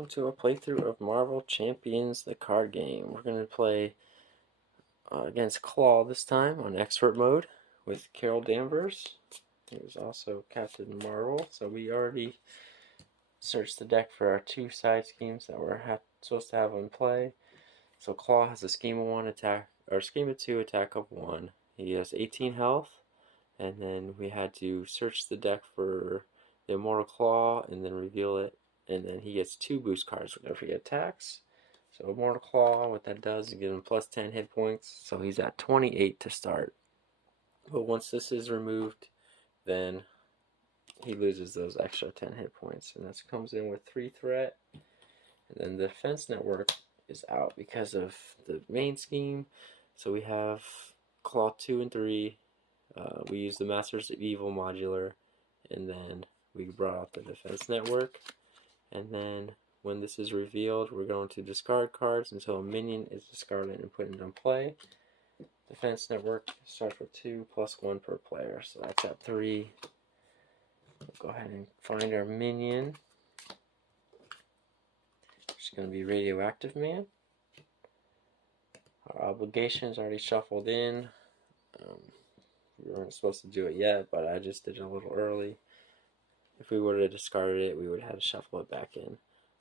welcome to a playthrough of Marvel Champions, the card game. We're going to play against Klaw this time on expert mode with Carol Danvers, who's also Captain Marvel. So we already searched the deck for our two side schemes that we're supposed to have in play. So Klaw has a scheme of 1 attack, or scheme of 2 attack of 1. He has 18 health, and then we had to search the deck for the Immortal Claw and then reveal it. And then he gets 2 boost cards whenever he attacks. So Immortal Claw, what that does is give him plus 10 hit points. So he's at 28 to start. But once this is removed, then he loses those extra 10 hit points. And this comes in with 3 threat. And then the defense network is out because of the main scheme. So we have Claw 2 and 3. We use the Masters of Evil modular. And then we brought out the defense network. And then when this is revealed, we're going to discard cards until a minion is discarded and put into play. Defense network starts with 2 plus 1 per player, so that's at 3. We'll go ahead and find our minion. It's going to be Radioactive Man. Our obligation is already shuffled in. We weren't supposed to do it yet, but I just did it a little early. If we would have discarded it, we would have had to shuffle it back in.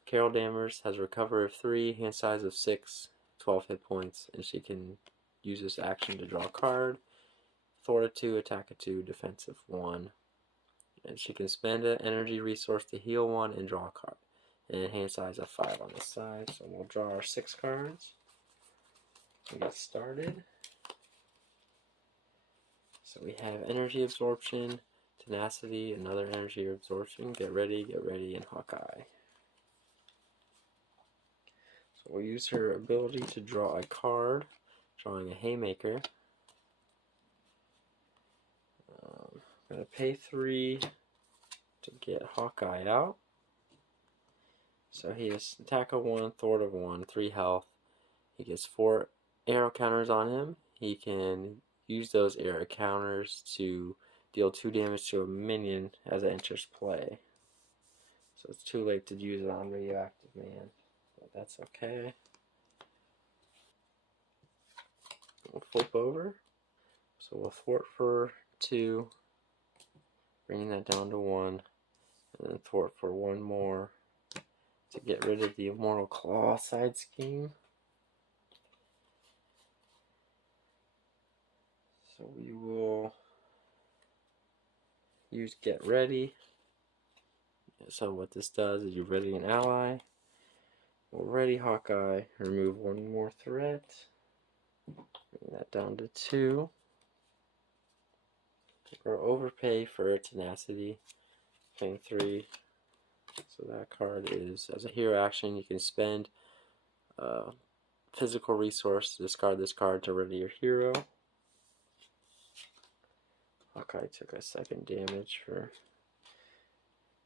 Carol Danvers has a recovery of 3, hand size of 6, 12 hit points, and she can use this action to draw a card. Thwart of 2, attack of 2, defense of 1. And she can spend an energy resource to heal 1 and draw a card. And hand size of 5 on this side. So we'll draw our 6 cards and get started. So we have energy absorption, tenacity, another energy absorption, get ready, and Hawkeye. So we'll use her ability to draw a card, drawing a Haymaker. I'm going to pay 3 to get Hawkeye out. So he has attack of 1, thwart of 1, 3 health. He gets 4 arrow counters on him. He can use those arrow counters to deal 2 damage to a minion as it enters play. So it's too late to use it on Radioactive Man, but that's okay. We'll flip over. So we'll thwart for 2, bringing that down to 1, and then thwart for 1 more to get rid of the Immortal Claw side scheme. So we will use Get Ready. So what this does is you ready an ally. We'll ready Hawkeye, remove 1 more threat. Bring that down to 2. Or overpay for tenacity, paying 3. So that card is, as a hero action, you can spend a physical resource to discard this card to ready your hero. Hawkeye took a 2nd damage for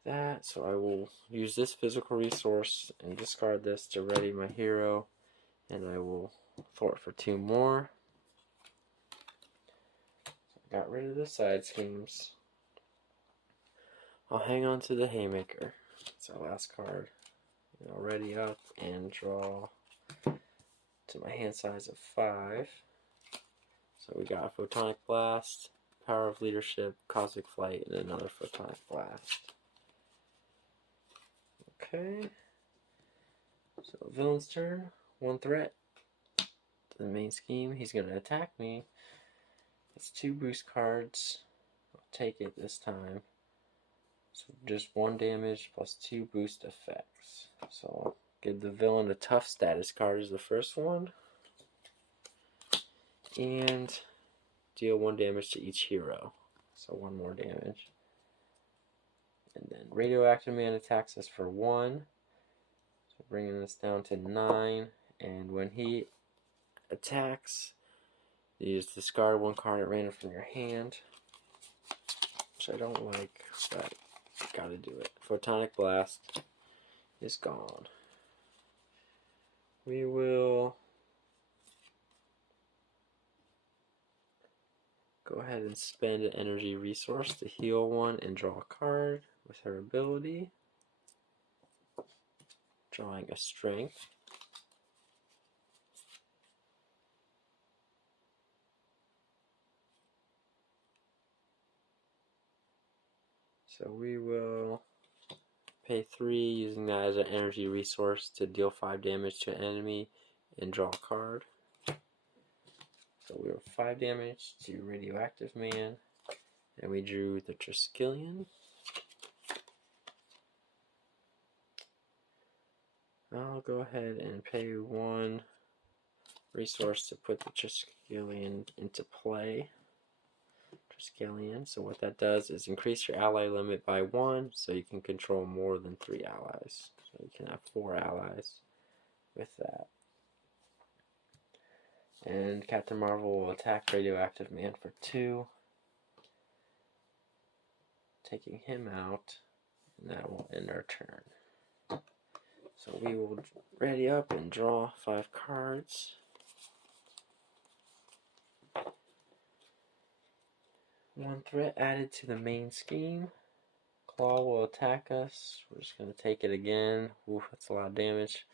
that, so I will use this physical resource and discard this to ready my hero, and I will thwart for 2 more. So I got rid of the side schemes. I'll hang on to the Haymaker. It's our last card. And I'll ready up and draw to my hand size of 5. So we got Photonic Blast, Power of Leadership, Cosmic Flight, and another Photonic Blast. Okay. So villain's turn. 1 threat. To the main scheme. He's going to attack me. It's 2 boost cards. I'll take it this time. So just 1 damage plus 2 boost effects. So I'll give the villain a tough status card as the first one. And deal 1 damage to each hero. So 1 more damage. And then Radioactive Man attacks us for 1. So bringing this down to 9. And when he attacks, you just discard 1 card at random from your hand. Which I don't like, but gotta do it. Photonic Blast is gone. We will go ahead and spend an energy resource to heal 1 and draw a card with her ability. drawing a strength. So we will pay 3, using that as an energy resource to deal 5 damage to an enemy and draw a card. So we were 5 damage to Radioactive Man, and we drew the Triskelion. I'll go ahead and pay 1 resource to put the Triskelion into play. Triskelion. So what that does is increase your ally limit by 1, so you can control more than 3 allies. So you can have 4 allies with that. And Captain Marvel will attack Radioactive Man for 2, taking him out, and that will end our turn. So we will ready up and draw 5 cards. One threat added to the main scheme. Klaw will attack us. We're just going to take it again. Oof, that's a lot of damage.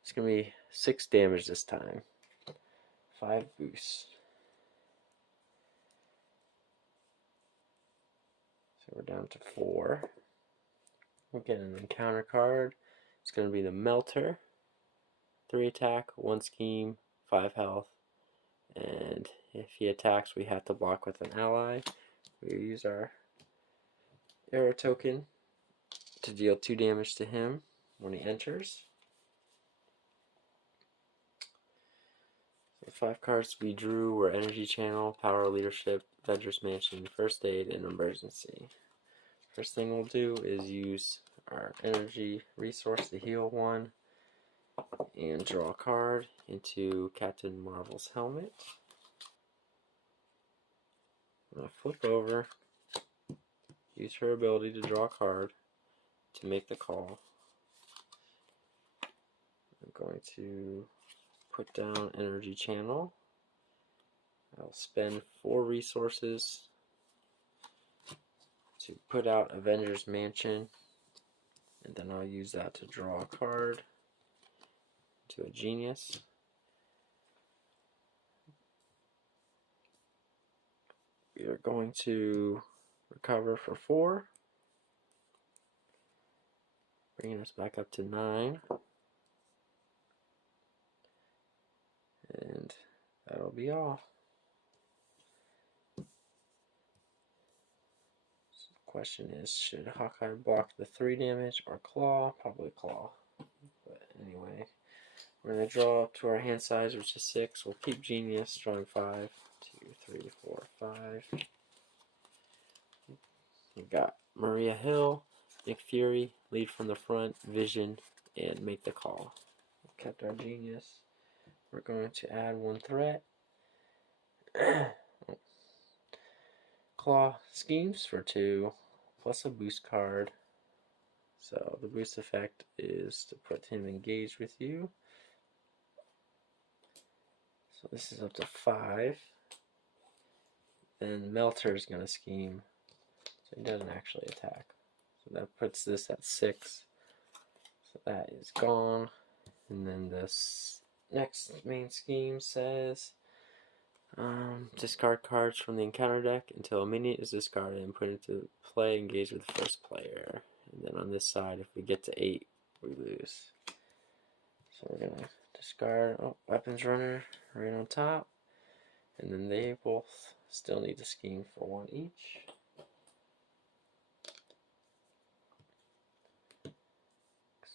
It's going to be 6 damage this time. 5 boosts. So we're down to 4. We'll get an encounter card. It's going to be the Melter. 3 attack, 1 scheme, 5 health. And if he attacks, we have to block with an ally. We use our arrow token to deal 2 damage to him when he enters. The 5 cards we drew were Energy Channel, Power Leadership, Avengers Mansion, First Aid, and Emergency. First thing we'll do is use our energy resource to heal 1 and draw a card into Captain Marvel's helmet. I'm going to flip over, use her ability to draw a card to make the call. I'm going to put down Energy Channel. I'll spend 4 resources to put out Avengers Mansion, and then I'll use that to draw a card to a Genius. We are going to recover for 4, bringing us back up to 9. And that'll be all. So the question is, should Hawkeye block the 3 damage or Klaw? Probably Klaw. But anyway, we're going to draw up to our hand size, which is 6. We'll keep Genius, drawing 5, 2, 3, 4, 5. We've got Maria Hill, Nick Fury, lead from the front, Vision, and make the call. We've kept our Genius. We're going to add 1 threat. Klaw schemes for 2, plus a boost card. So the boost effect is to put him engaged with you. So this is up to 5. Then Melter is going to scheme, so he doesn't actually attack. So that puts this at 6. So that is gone. And then this next main scheme says discard cards from the encounter deck until a minion is discarded and put into play, engage with the first player. And then on this side, if we get to 8, we lose. So we're going to discard Weapons Runner right on top. And then they both still need to scheme for 1 each.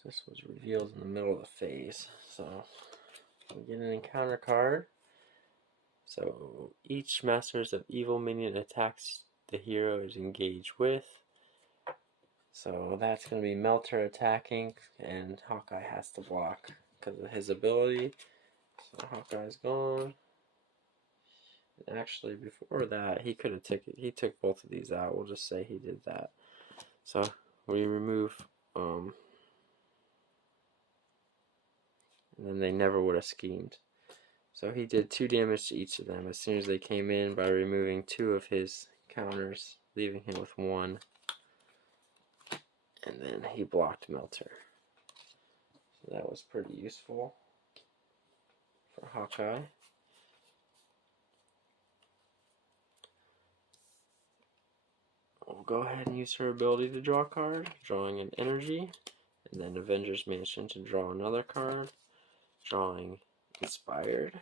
This was revealed in the middle of the phase. So we get an encounter card. So each Masters of Evil minion attacks the hero is engaged with. So that's going to be Melter attacking, and Hawkeye has to block because of his ability. So Hawkeye's gone. And actually, before that, he could have he took both of these out. We'll just say he did that. So we remove, and then they never would have schemed. So he did 2 damage to each of them as soon as they came in by removing 2 of his counters, leaving him with 1. And then he blocked Melter. So that was pretty useful for Hawkeye. We'll go ahead and use her ability to draw a card, drawing an energy, and then Avengers Mansion to draw another card, drawing Inspired.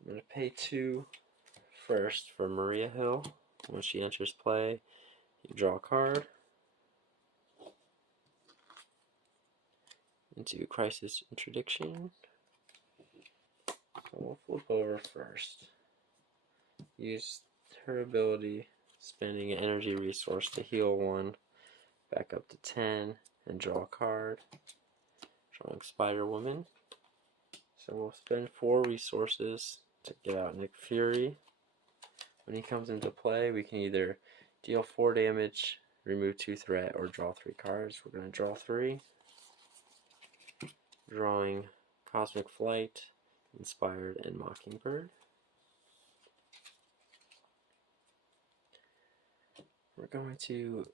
I'm going to pay 2 first for Maria Hill. When she enters play, you draw a card. Into Crisis Interdiction. So we'll flip over first. Use her ability, spending an energy resource to heal 1, back up to 10, and draw a card. Drawing Spider-Woman. So we'll spend 4 resources to get out Nick Fury. When he comes into play, we can either deal 4 damage, remove 2 threat, or draw 3 cards. We're going to draw 3. Drawing Cosmic Flight, Inspired, and Mockingbird. We're going to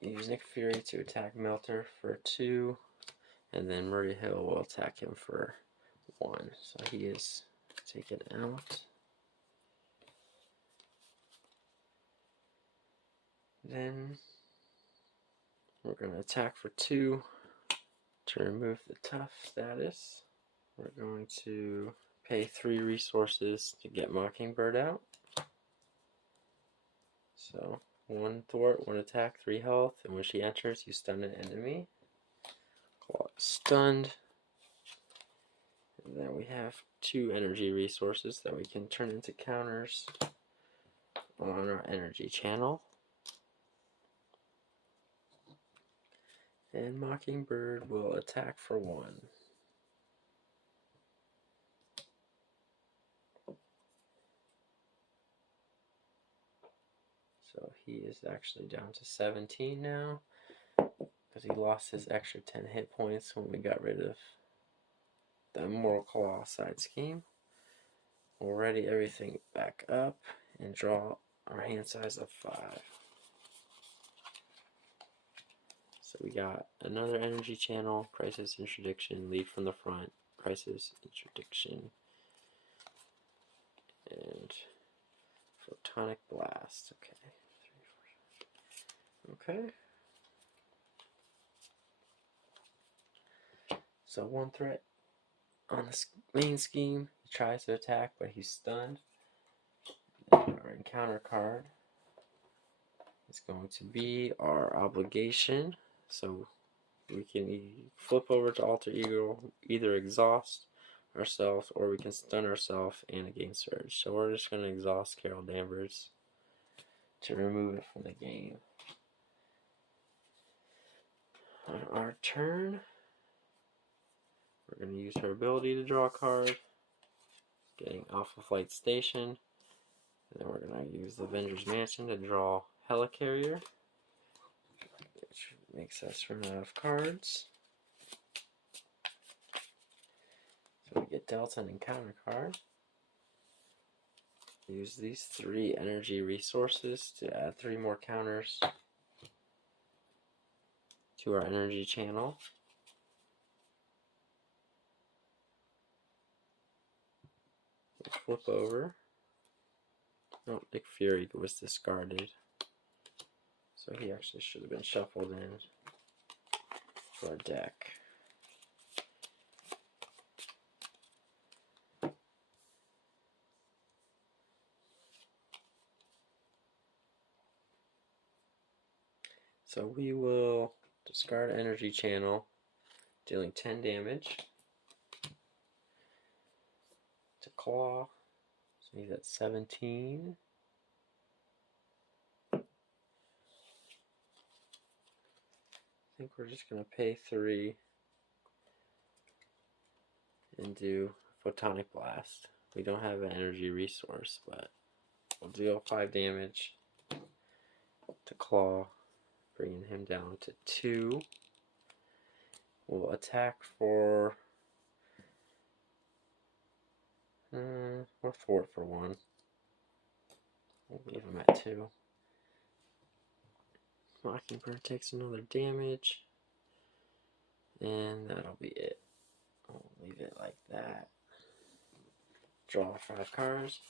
use Nick Fury to attack Melter for 2, and then Maria Hill will attack him for 1. So he is taken out. Then we're going to attack for 2 to remove the tough status. We're going to pay 3 resources to get Mockingbird out. So 1 thwart, 1 attack, 3 health, and when she enters, you stun an enemy. Klaw is stunned. And then we have 2 energy resources that we can turn into counters on our energy channel. And Mockingbird will attack for 1. So he is actually down to 17 now, because he lost his extra 10 hit points when we got rid of the Immortal Klaw side scheme. We'll ready everything back up and draw our hand size of 5. So we got another energy channel, Crisis Interdiction, lead from the front, Crisis Interdiction, and Photonic Blast. Okay. Okay. So 1 threat on the main scheme. He tries to attack, but he's stunned. And our encounter card is going to be our obligation. So we can flip over to Alter Ego, either exhaust ourselves or we can stun ourselves and gain surge. So we're just going to exhaust Carol Danvers to remove it from the game. On our turn, we're going to use her ability to draw a card, getting Alpha Flight Station, and then we're going to use the Avengers Mansion to draw Helicarrier, which makes us run out of cards. So we get Delta and Encounter card. Use these 3 energy resources to add 3 more counters to our energy channel. We'll flip over. Oh, Nick Fury was discarded. So he actually should have been shuffled in for our deck. So we will discard energy channel, dealing 10 damage to Klaw. So he's at 17. I think we're just going to pay 3 and do Photonic Blast. We don't have an energy resource, but we'll deal 5 damage to Klaw, bringing him down to 2. We'll attack for or thwart for 1. We'll leave him at 2. Mockingbird takes another damage, And that'll be it. I'll leave it like that. Draw 5 cards.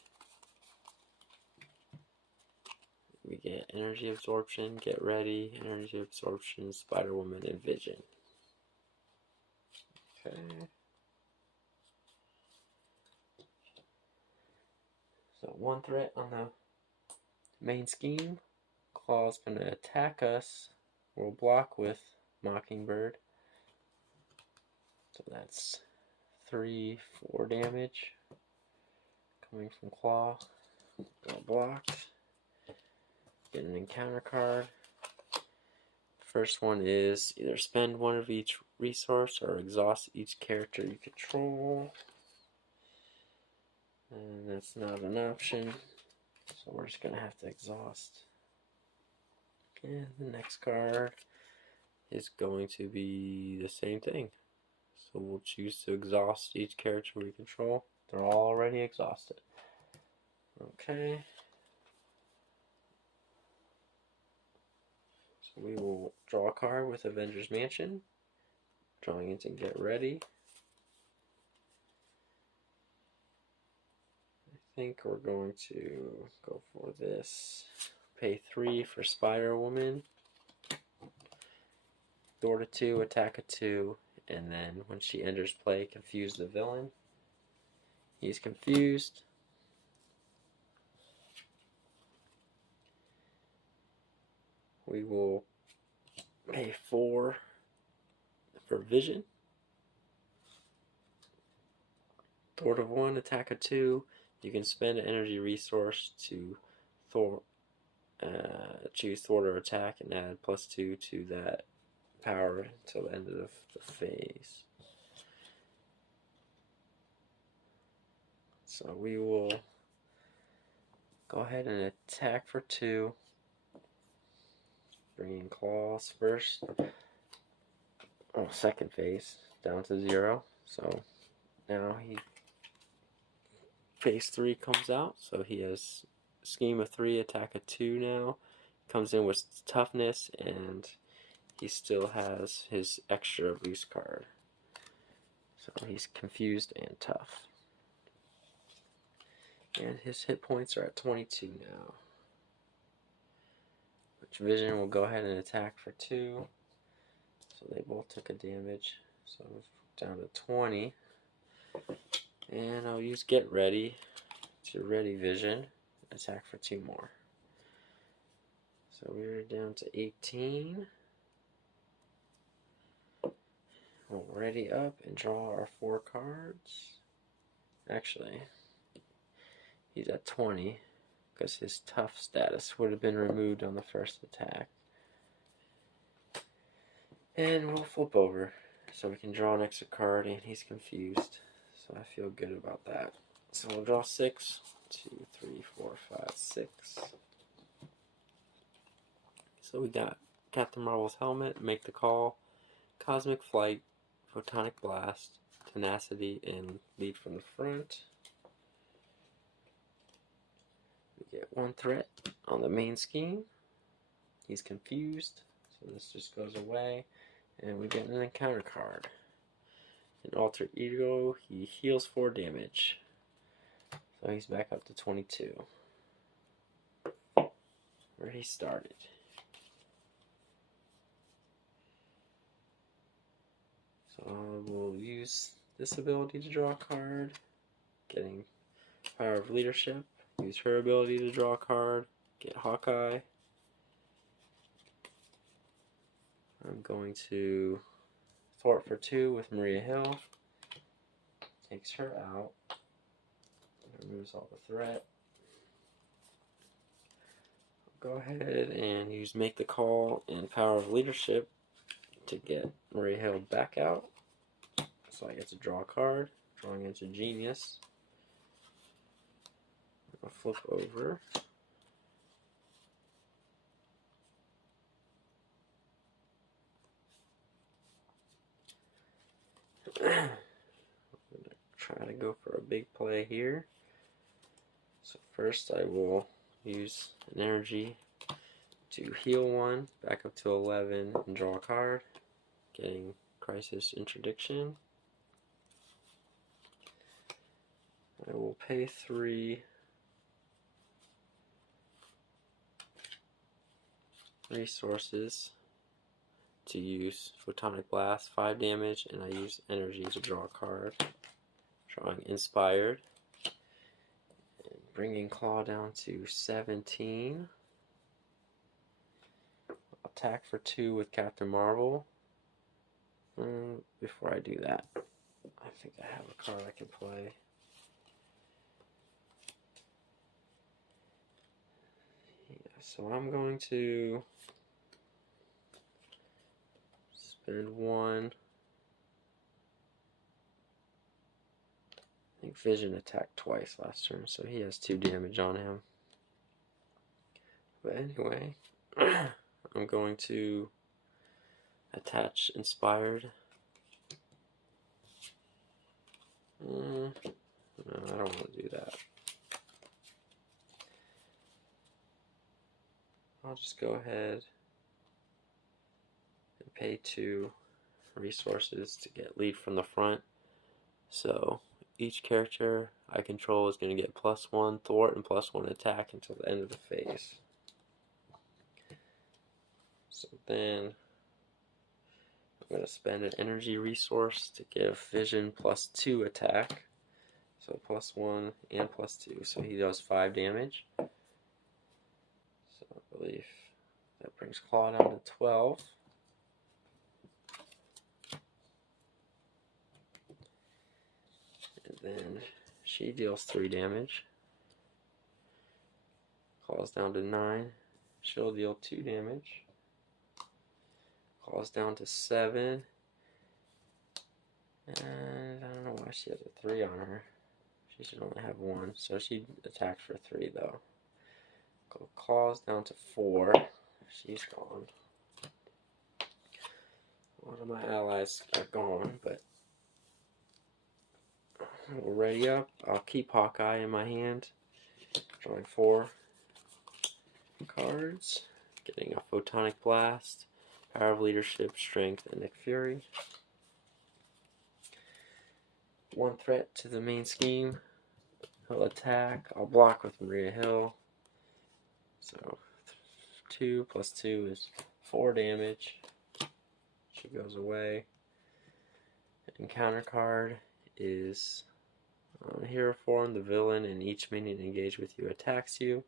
We get Energy Absorption, Get Ready, Energy Absorption, Spider-Woman, and Vision. Okay. So 1 threat on the main scheme. Klaw's going to attack us. We'll block with Mockingbird. So that's 3, 4 damage coming from Klaw. Got blocked. Get an encounter card. First one is either spend 1 of each resource or exhaust each character you control. And that's not an option, so we're just going to have to exhaust. And the next card is going to be the same thing. So we'll choose to exhaust each character we control. They're all already exhausted. Okay. So we will draw a card with Avengers Mansion. Drawing into Get Ready. I think we're going to go for this. Pay 3 for Spider-Woman. Thwart a 2, attack a 2, and then when she enters play, confuse the villain. He's confused. We will pay 4 for Vision. Thwart of 1, attack a 2. You can spend an energy resource to choose Thwart or attack and add +2 to that power until the end of the phase. So we will go ahead and attack for 2. Bringing Claws first. Oh, second phase down to 0. So now phase 3 comes out. So he has scheme of 3, attack of 2 now. Comes in with toughness, and he still has his extra boost card. So he's confused and tough. And his hit points are at 22 now. Which Vision will go ahead and attack for 2. So they both took a damage. So down to 20. And I'll use Get Ready to ready Vision. Attack for 2 more. So we're down to 18. We'll ready up and draw our 4 cards. Actually, he's at 20 because his tough status would have been removed on the first attack. And we'll flip over so we can draw an extra card, and he's confused. So I feel good about that. So we'll draw 6. 2, 3, 4, 5, 6. So we got Captain Marvel's helmet, Make the Call, Cosmic Flight, Photonic Blast, Tenacity, and Lead from the Front. We get 1 threat on the main scheme. He's confused, so this just goes away. And we get an encounter card. An alter ego, he heals 4 damage. So he's back up to 22. Where he started. So we'll use this ability to draw a card. Getting Power of Leadership. Use her ability to draw a card. Get Hawkeye. I'm going to thwart for 2 with Maria Hill. Takes her out. Removes all the threat. I'll go ahead and use Make the Call and Power of Leadership to get Maria Hill back out. So I get to draw a card. Drawing into Genius. I'll flip over. I'm going to try to go for a big play here. So first I will use an energy to heal 1, back up to 11, and draw a card. Getting Crisis Interdiction. I will pay 3 resources to use Photonic Blast, 5 damage, and I use energy to draw a card. Drawing Inspired. And bringing Klaw down to 17. Attack for 2 with Captain Marvel. Before I do that, I think I have a card I can play. Yeah, so I'm going to spend 1. I think Vision attacked twice last turn, so he has 2 damage on him. But anyway, I'm going to attach Inspired. No, I don't want to do that. I'll just go ahead and pay 2 resources to get lead from the front. So each character I control is going to get +1 thwart and +1 attack until the end of the phase. So then I'm going to spend an energy resource to give Vision +2 attack. So +1 and +2. So he does 5 damage. So I believe that brings Klaw down to 12. And then she deals 3 damage. Klaw's down to 9. She'll deal 2 damage. Klaw's down to 7. And I don't know why she has a 3 on her. She should only have 1. So she attacked for 3 though. Klaw's down to 4. She's gone. One of my allies are gone, but we'll ready up. I'll keep Hawkeye in my hand. Drawing 4 cards. Getting a Photonic Blast, Power of Leadership, Strength, and Nick Fury. 1 threat to the main scheme. He'll attack. I'll block with Maria Hill. So 2 + 2 is 4 damage. She goes away. And counter card is on hero form. The villain and each minion engaged with you attacks you.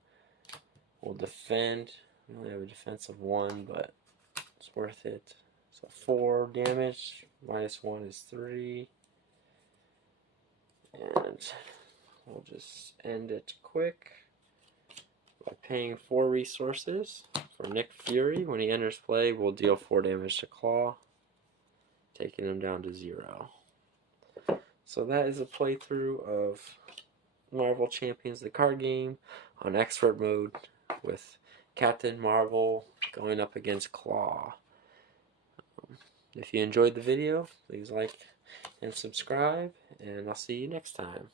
We'll defend. We only have a defense of 1, but it's worth it. So 4 damage. -1 is 3. And we'll just end it quick by paying 4 resources for Nick Fury. When he enters play, we'll deal 4 damage to Klaw, taking him down to 0. So that is a playthrough of Marvel Champions the card game on expert mode with Captain Marvel going up against Klaw. If you enjoyed the video, please like and subscribe, and I'll see you next time.